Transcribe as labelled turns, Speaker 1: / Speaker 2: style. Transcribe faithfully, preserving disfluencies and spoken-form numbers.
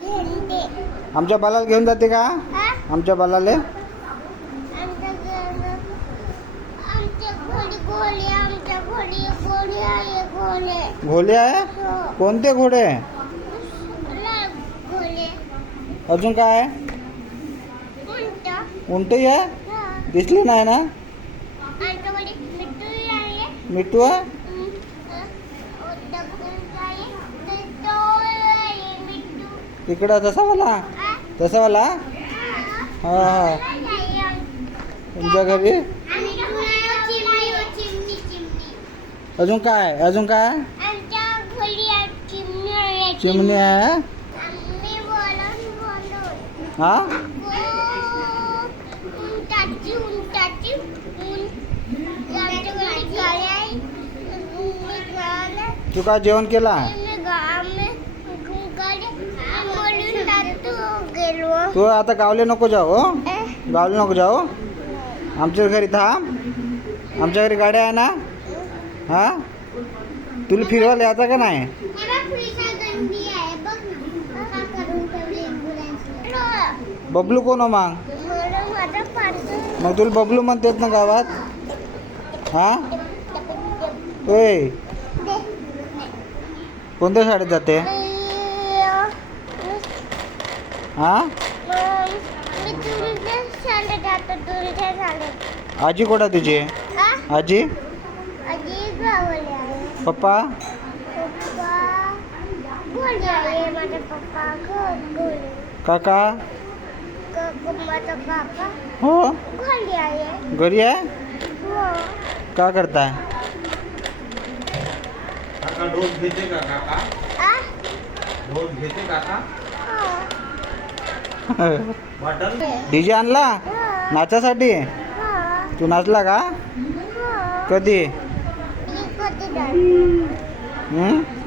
Speaker 1: झेंडे.
Speaker 2: आमच्या बालाला घेऊन जाते का?
Speaker 1: हा?
Speaker 2: आमच्या बालाले
Speaker 1: आमच्या घरात आमच्या घरी घोडे आमच्या घरी घोडे आहे घोडे.
Speaker 2: घोडे आहे.
Speaker 1: हो.
Speaker 2: कोणते घोडे?
Speaker 1: लाल घोडे.
Speaker 2: अजून काय?
Speaker 1: उंट.
Speaker 2: उंटही आहे.
Speaker 1: हा.
Speaker 2: दिसली नाही ना?
Speaker 1: आमच्या घरी मिठू आहे.
Speaker 2: मिठू आहे. तिकडं तसा वाला तसा वाला हा हा तुमच्या घरी अजून काय अजून काय चिमणी आहे. हा तू काय जेवण केला? तू आता गावले नको जाऊ. हो गावले नको जाऊ. आमच्या घरी थांब. आमच्या घरी गाड्या आहे ना. हा तुला फिरवायला यायचं का नाही? बबलू कोण हो मग? मग तुला बबलू म्हणतात ना गावात. हा ओय कोणत्या शाळेत जाते? हा आजी कोण आहे तुझी? आजी पप्पा काका हो घरी आहे. का करताय?
Speaker 3: डोस घेते का काका? डोस घेते काका? बॉटल
Speaker 2: डीजे आणला नाचासाठी. तू नाचला का कधी? हम्म